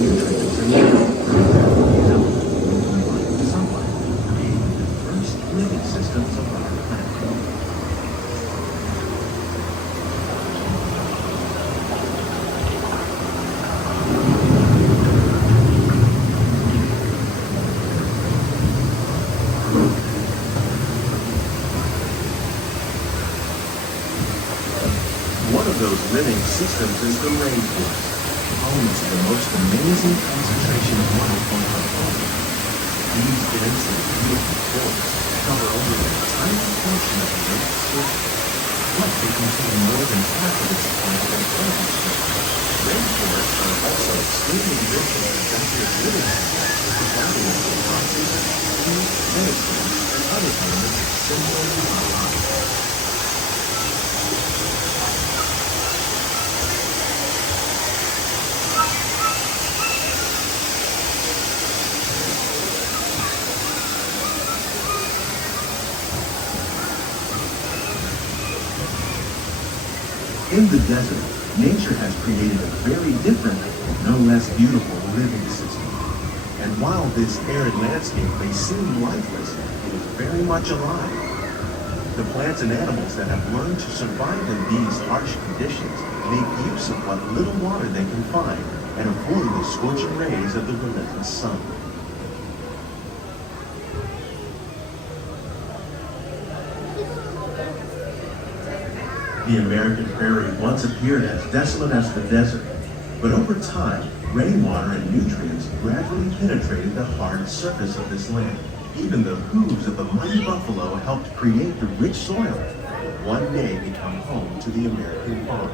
nutrients and minerals with sunlight, creating the first living systems of our planet. One of those living systems is the rainforest, home to the most amazing concentration of life on our planet. These dense and beautiful forests cover only a tiny portion of the Earth's surface, but they contain more than half of its plant and animal species. Rainforests are also extremely rich in diverse living systems, providing us with oxygen, food, medicine, and other elements essential to our lives. In the desert, nature has created a very different, no less beautiful living system. And while this arid landscape may seem lifeless, it is very much alive. The plants and animals that have learned to survive in these harsh conditions make use of what little water they can find and avoid the scorching rays of the relentless sun. The American prairie once appeared as desolate as the desert, but over time, rainwater and nutrients gradually penetrated the hard surface of this land. Even the hooves of the mighty buffalo helped create the rich soil that will one day become home to the American farm.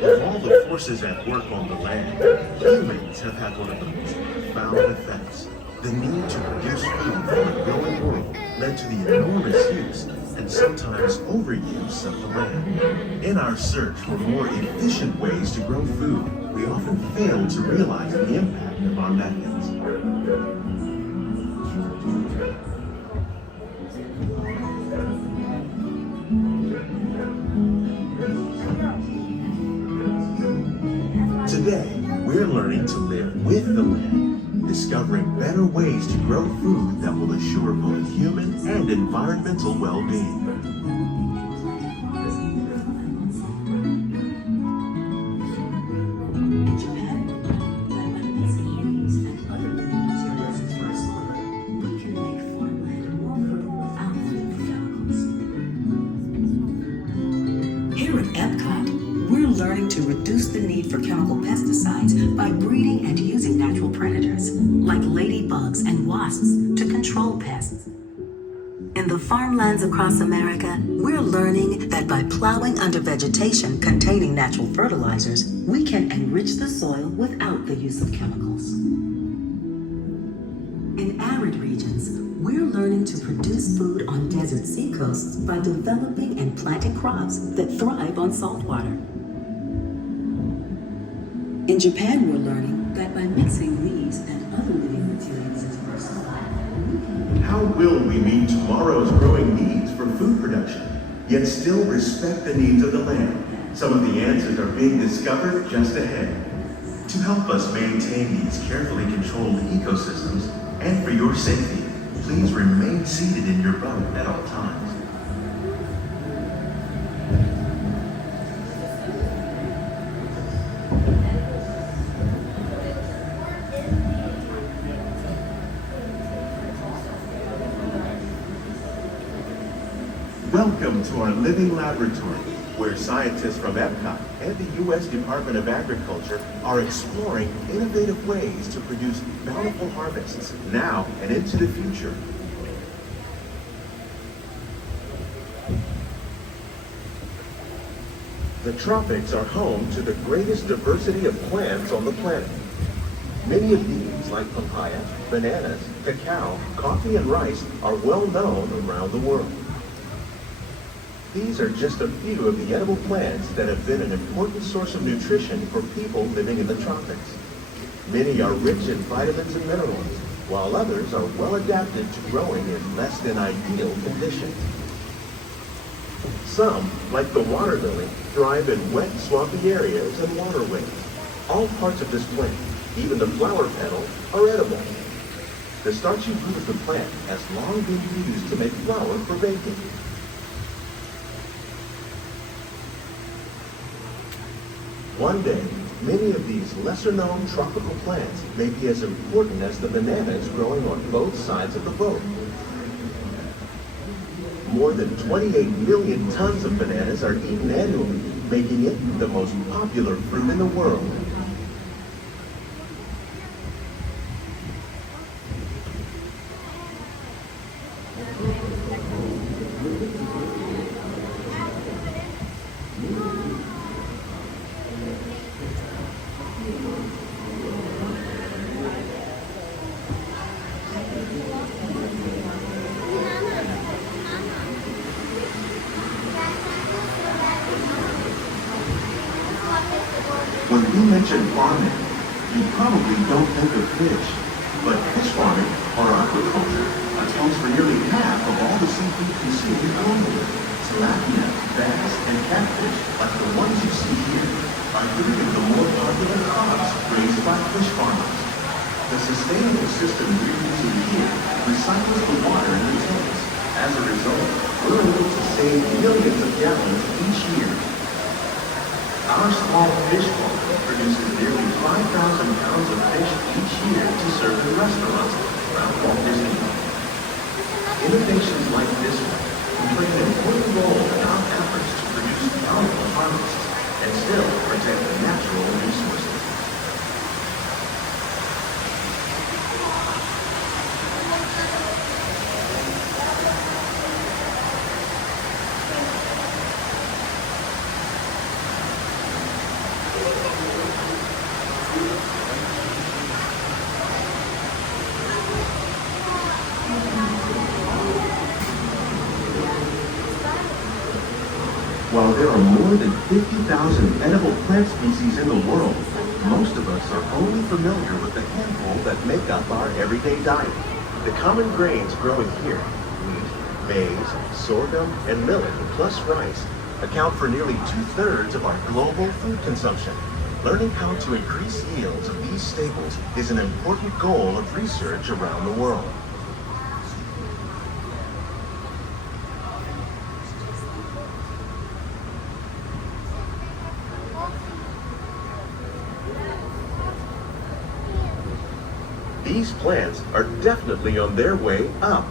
Of all the forces at work on the land, humans have had one of the most profound effects. The need to produce food from a growing world led to the enormous use and sometimes overuse of the land. In our search for more efficient ways to grow food, we often fail to realize the impact of our methods. Today, we're learning to live with the land, discovering better ways to grow food that will assure both human and environmental well-being. Here at EPCOT, we're learning to reduce the need for chemical pesticides by breeding and using natural predators, like ladybugs and wasps, to control pests. In the farmlands across America, we're learning that by plowing under vegetation containing natural fertilizers, we can enrich the soil without the use of chemicals. In arid regions, we're learning to produce food on desert seacoasts by developing and planting crops that thrive on salt water. In Japan, we're learning that by mixing leaves and other living materials into our soil, How will we meet tomorrow's growing needs for food production, yet still respect the needs of the land? Some of the answers are being discovered just ahead. To help us maintain these carefully controlled ecosystems, and for your safety, please remain seated in your boat at all times. Welcome to our living laboratory, where scientists from EPCOT and the U.S. Department of Agriculture are exploring innovative ways to produce bountiful harvests now and into the future. The tropics are home to the greatest diversity of plants on the planet. Many of these, like papaya, bananas, cacao, coffee, and rice, are well known around the world. These are just a few of the edible plants that have been an important source of nutrition for people living in the tropics. Many are rich in vitamins and minerals, while others are well adapted to growing in less than ideal conditions. Some, like the water lily, thrive in wet, swampy areas and waterways. All parts of this plant, even the flower petals, are edible. The starchy root of the plant has long been used to make flour for baking. One day, many of these lesser-known tropical plants may be as important as the bananas growing on both sides of the boat. More than 28 million tons of bananas are eaten annually, making it the most popular fruit in the world. When we mention farming, you probably don't think of fish, but fish farming, or aquaculture, accounts for nearly half of all the seafood consumed globally. Tilapia, bass, and catfish, like the ones you see here, are three of the more popular crops raised by fish farmers. The sustainable system we're using here recycles the water in the tanks. As a result, we're able to save millions of gallons each year. Our small fish farm produces nearly 5,000 pounds of fish each year to serve in restaurants around Walt Disney World. Innovations like this one can play an important role in our efforts to produce valuable harvests and still protect the natural resources. While there are more than 50,000 edible plant species in the world, most of us are only familiar with the handful that make up our everyday diet. The common grains growing here, wheat, maize, sorghum, and millet, plus rice, account for nearly 2/3 of our global food consumption. Learning how to increase yields of these staples is an important goal of research around the world. These plants are definitely on their way up.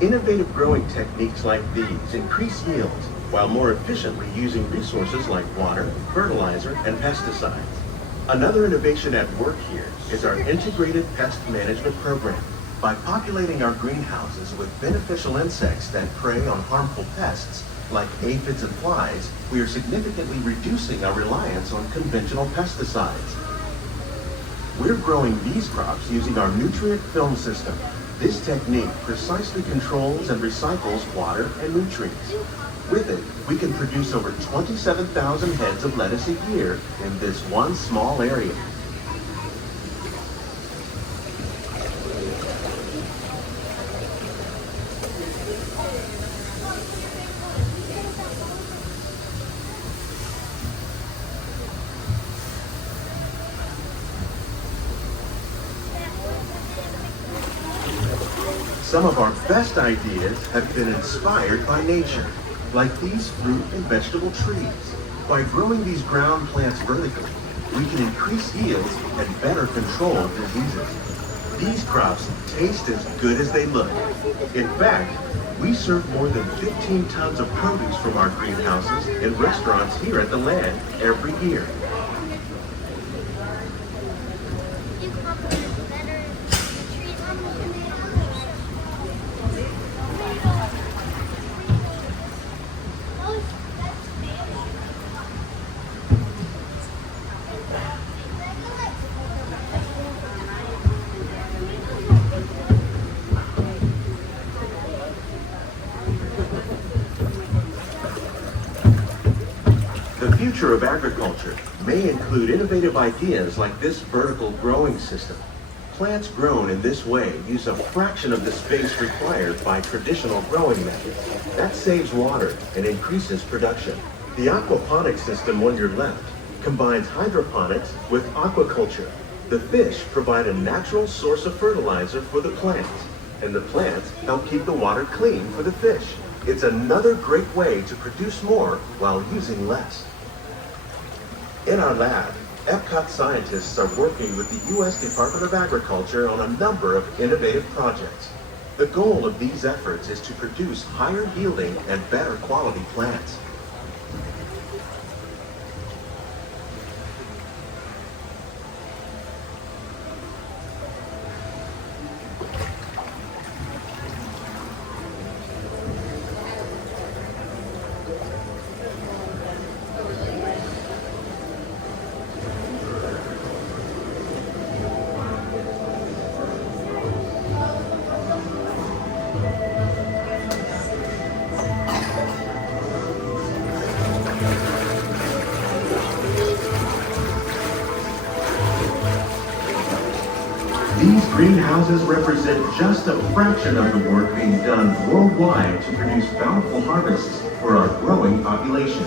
Innovative growing techniques like these increase yields while more efficiently using resources like water, fertilizer, and pesticides. Another innovation at work here is our integrated pest management program. By populating our greenhouses with beneficial insects that prey on harmful pests like aphids and flies, we are significantly reducing our reliance on conventional pesticides. We're growing these crops using our nutrient film system. This technique precisely controls and recycles water and nutrients. With it, we can produce over 27,000 heads of lettuce a year in this one small area. Some of our best ideas have been inspired by nature, like these fruit and vegetable trees. By growing these ground plants vertically, we can increase yields and better control diseases. These crops taste as good as they look. In fact, we serve more than 15 tons of produce from our greenhouses in restaurants here at the land every year. future of agriculture may include innovative ideas like this vertical growing system. Plants grown in this way use a fraction of the space required by traditional growing methods. That saves water and increases production. The aquaponics system on your left combines hydroponics with aquaculture. The fish provide a natural source of fertilizer for the plants, and the plants help keep the water clean for the fish. It's another great way to produce more while using less. In our lab, EPCOT scientists are working with the U.S. Department of Agriculture on a number of innovative projects. The goal of these efforts is to produce higher yielding and better quality plants. These greenhouses represent just a fraction of the work being done worldwide to produce bountiful harvests for our growing population.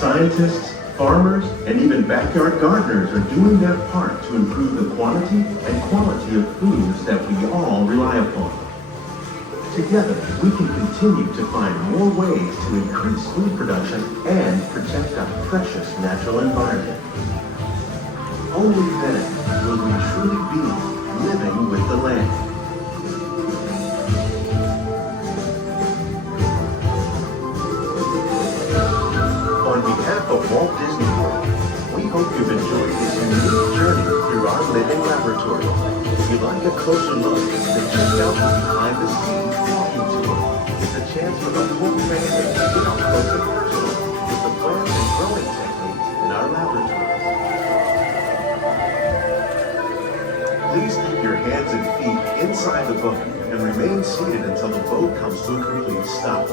Scientists, farmers, and even backyard gardeners are doing their part to improve the quantity and quality of foods that we all rely upon. Together, we can continue to find more ways to increase food production and protect our precious natural environment. Only then will we truly be living with the land. On behalf of Walt Disney World, we hope you've enjoyed this unique journey through our living laboratory. If you'd like a closer look, then check out the behind the scenes walking tour. It's a chance for the whole family to get up close and personal with the plants and growing techniques in our laboratory. Please keep your hands and feet inside the boat and remain seated until the boat comes to a complete stop.